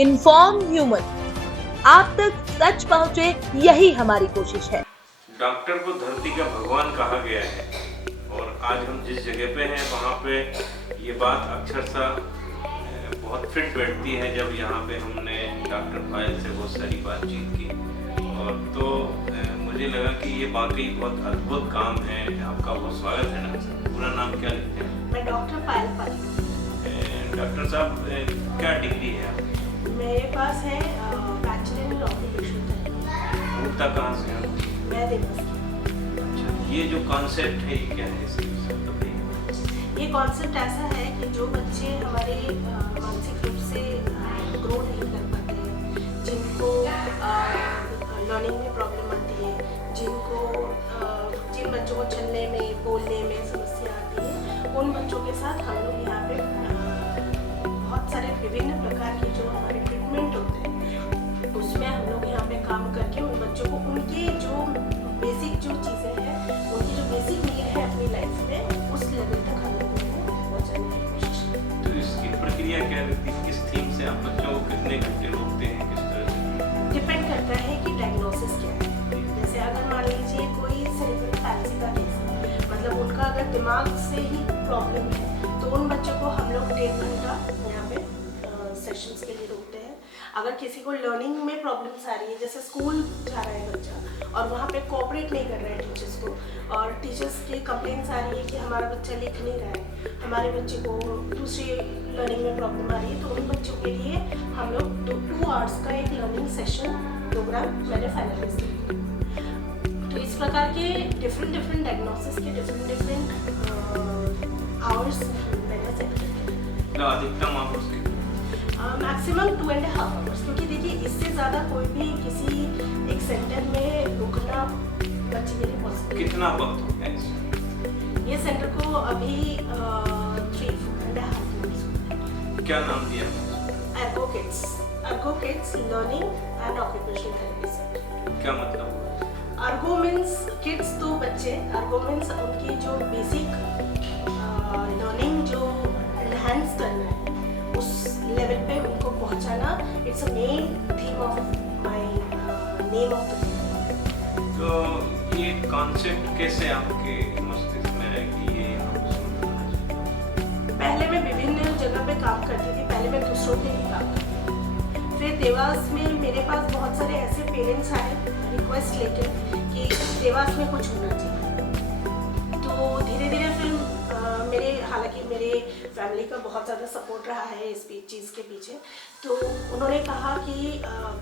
Inform human, आप तक सच पहुंचे, यही हमारी कोशिश है। डॉक्टर को धरती का भगवान कहा गया है और आज हम जिस जगह पे हैं वहाँ पे ये बात अक्षरशः बहुत फिट बैठती है जब यहाँ पे हमने डॉक्टर पायल से बहुत सारी बातचीत की और तो मुझे लगा कि ये वाकई बहुत अद्भुत काम है। आपका बहुत स्वागत है ना। पूरा नाम क्या लिखते हैं? मैं डॉक्टर पायल पाल। डॉक्टर साहब क्या डिग्री है आपकी? मेरे पास है बैचलर इन ऑक्यूपेशनल थेरेपी। मुद्दा कहाँ से है? मैं देवस। अच्छा, ये जो कॉन्सेप्ट है ये क्या है? इसके विषय में बताइए। ये कॉन्सेप्ट ऐसा है कि जो बच्चे हमारे मानसिक रूप से ग्रो नहीं कर पाते हैं, जिनको लर्निंग में प्रॉब्लम आती है, जिन बच्चों को चलने में बोलने में समस्या आती है, उन बच्चों के साथ हम लोग यहाँ पे बहुत सारे विभिन्न प्रकार के जो हमारे ट्रीटमेंट होते हैं उसमें हम लोग यहाँ पे काम करके उन बच्चों को उनके जो बेसिक जो चीज़ें हैं, उनकी जो बेसिक नीड है अपनी लाइफ में, उस लेवल तक हम लोग पहुँचाने की कोशिश करते हैं। तो इसकी प्रक्रिया क्या रहती है? किस थीम से आप बच्चों को कितने घंटे रोकते हैं? किस तरह से? डिपेंड करता है कि डायग्नोसिस क्या है। जैसे अगर मान लीजिए कोई सेरेब्रल पैल्सी का केस है, मतलब उनका अगर दिमाग से ही प्रॉब्लम है, तो उन बच्चों को हम लोग 1.5 घंटा यहाँ पे सेशंस के लिए रोकते हैं। अगर किसी को लर्निंग में प्रॉब्लम्स आ रही है, जैसे स्कूल जा रहा है बच्चा और वहाँ पे कोऑपरेट नहीं कर रहा है टीचर्स को, और टीचर्स की कंप्लेंट्स आ रही है कि हमारा बच्चा लिख नहीं रहा है, हमारे बच्चे को दूसरी लर्निंग में प्रॉब्लम आ रही है, तो उन बच्चों के लिए हम लोग 2 आवर्स का एक लर्निंग सेशन प्रोग्राम मैंने फाइनलाइज किया। तो इस प्रकार के डिफरेंट डायग्नोसिस के डिफरेंट आवर्स मैंने सेट किए। अधिकतम आप उसके मैक्सिमम 2.5 आवर्स, क्योंकि देखिए इससे ज़्यादा कोई भी किसी एक सेंटर में रुकना बच्चे के लिए पॉसिबल। कितना वक्त हो गया इसमें? ये सेंटर को अभी 3.5 years। क्या नाम दिया? Ergo kids learning and occupational therapy centre. क्या मतलब? अर्गो मीन्स किड्स, तो बच्चे, अर्गो मीन्स उनकी जो बेसिक लर्निंग जो एनहांस करना है उस लेवल पे उनको पहुंचाना। It's a main theme of my name of the. तो ये कॉन्सेप्ट कैसे आपके मस्तिष्क में है कि ये आप शुरू करना चाहिए? पहले मैं विभिन्न जगह पे काम करती थी। पहले मैं दूसरों के लिए काम करती थी। फिर देवास में मेरे पास बहुत सारे ऐसे पेरेंट्स आए रिक्वेस्ट लेकर कि देवास में कुछ होना चाहिए। तो धीरे धीरे फिर हालांकि मेरे फैमिली का बहुत ज़्यादा सपोर्ट रहा है इस चीज़ के पीछे, तो उन्होंने कहा कि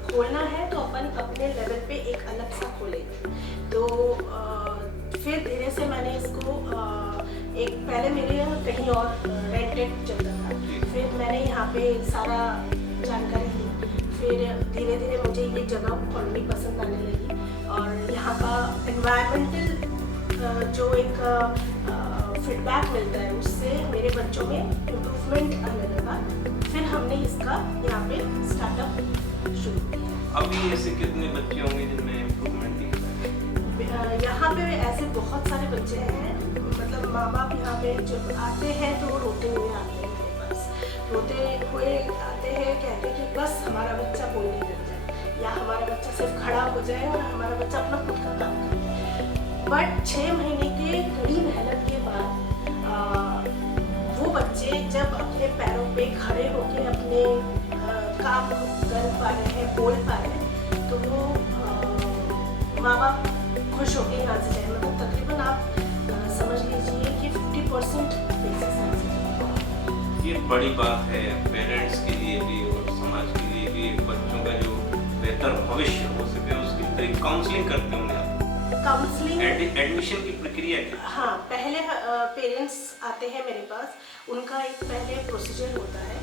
खोलना है तो अपन अपने लेवल पे एक अलग सा खोलेंगे। तो फिर धीरे से मैंने इसको एक पहले मेरे यहाँ कहीं और रेंटेड चलता था, फिर मैंने यहाँ पे सारा जानकारी ली। फिर धीरे धीरे मुझे ये जगह कॉलोनी पसंद आने लगी और यहाँ का एनवायरमेंटल जो एक फीडबैक मिलता है उससे मेरे बच्चों में इम्प्रूवमेंट आने लगा। फिर हमने इसका यहाँ पे स्टार्टअप शुरू किया। अभी ऐसे कितने बच्चे होंगे जिनमें इम्प्रूवमेंट दिखता है? यहाँ पे ऐसे बहुत सारे बच्चे हैं, मतलब माँ बाप यहाँ पे जब आते हैं तो वो रोते हुए आते हैं मेरे पास, रोते हुए आते हैं, कहते हैं कि बस हमारा बच्चा बोलने लग जाए या हमारा बच्चा सिर्फ खड़ा हो जाए और हमारा बच्चा अपना खुद का काम करे। बट 6 महीने के कड़ी मेहनत के बाद वो बच्चे जब अपने पैरों पे खड़े होकर अपने काम कर पा रहे हैं, बोल पा रहे हैं, तो वो माँ बाप खुश होकर यहाँ से जाए। मतलब तकरीबन आप समझ लीजिए कि 50% ये बड़ी बात है पेरेंट्स के लिए भी और समाज के लिए भी। बच्चों का जो बेहतर भविष्य हो सके उसके लिए काउंसलिंग करते होंगे आप? काउंसलिंग, एडमिशन की प्रक्रिया क्या? हाँ, पहले पेरेंट्स आते हैं मेरे पास, उनका एक पहले प्रोसीजर होता है।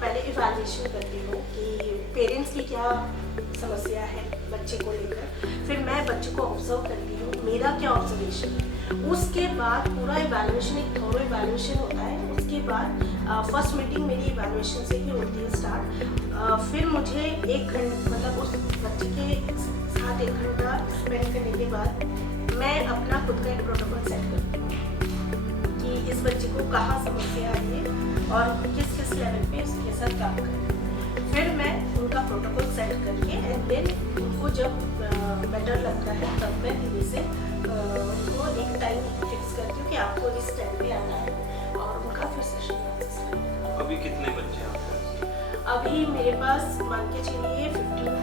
पहले इवैल्यूएशन करती हूँ कि पेरेंट्स की क्या समस्या है बच्चे को लेकर। फिर मैं बच्चे को ऑब्जर्व करती हूँ, मेरा क्या ऑब्जर्वेशन है। उसके बाद पूरा इवैल्यूएशन, एक थोड़ा इवैल्यूएशन होता है। उसके बाद फर्स्ट मीटिंग मेरी इवैल्यूएशन से ही होती है स्टार्ट। फिर मुझे 1 घंटा, मतलब उस बच्चे के साथ 1 घंटा स्पेंड करने के बाद मैं अपना खुद का एक प्रोटोकॉल सेट करती हूँ कि इस बच्चे को कहाँ समस्या आ रही है और किस किस लेवल पे उसके साथ काम करें। फिर मैं उनका प्रोटोकॉल सेट करके एंड देन उनको जब बेटर लगता है तब मैं धीरे से उनको एक टाइम फिक्स करती हूँ कि आपको इस टाइम पे आना है और उनका फिर सेशन क्लासेस करना है। अभी कितने बच्चे हैं आपके पास? अभी मेरे पास मान के चलिए 15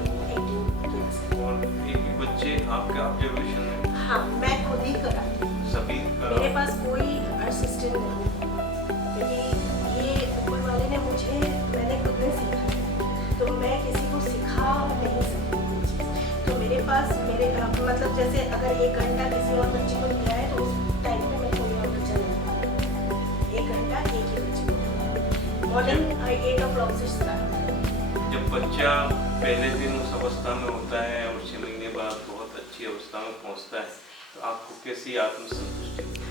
to 18 kids हैं। और एक बच्चे आपके ऑब्जर्वेशन में? हाँ, मैं खुद ही कराती हूँ। सभी मेरे पास कोई असिस्टेंट नहीं है क्योंकि ये ऊपर वाले ने मुझे, मैंने खुद ने सीखा है तो मैं किसी को सिखा नहीं सकती ये चीज़। तो मेरे पास मतलब जैसे अगर 1 घंटा किसी और बच्चे को दिया है तो उस टाइम में मैं कोई और बच्चा नहीं, 1 घंटा एक ही बच्चे को, मॉर्निंग 8 o'clock से स्टार्ट। जब बच्चा पहले दिन उस अवस्था में होता है और 6 महीने बाद बहुत अच्छी अवस्था में पहुंचता है तो आपको कैसी आत्मसंतुष्टि होती है?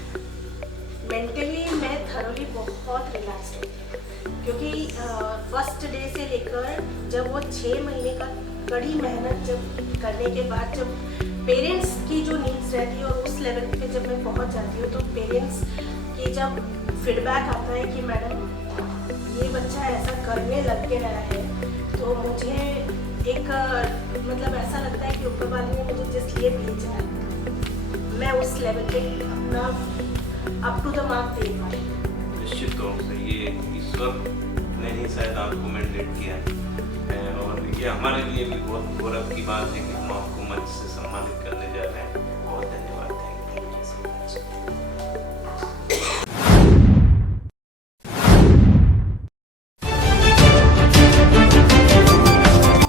मेंटली मैं थरोली बहुत रिलैक्स होती हूँ क्योंकि फर्स्ट डे से लेकर जब वो 6 महीने का कड़ी मेहनत जब करने के बाद जब पेरेंट्स की जो नीड्स रहती है और उस लेवल पे जब मैं पहुँच जाती हूँ तो पेरेंट्स की जब फीडबैक आता है कि मैडम ये बच्चा ऐसा करने लग गया है तो मुझे एक मतलब ऐसा लगता है कि ऊपर वाले ने मुझे जिस लिए भेजा है मैं उस लेवल पे अपना अप टू द मार्क दे पाई। निश्चित तौर से ये ईश्वर ने ही शायद आपको मैंडेट किया है और ये हमारे लिए भी बहुत गौरव की बात है कि हम आपको मंच से सम्मानित करने जा रहे हैं। बहुत धन्यवाद। Thank you so much.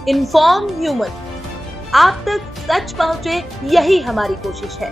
Inform human, आप तक सच पहुंचे, यही हमारी कोशिश है।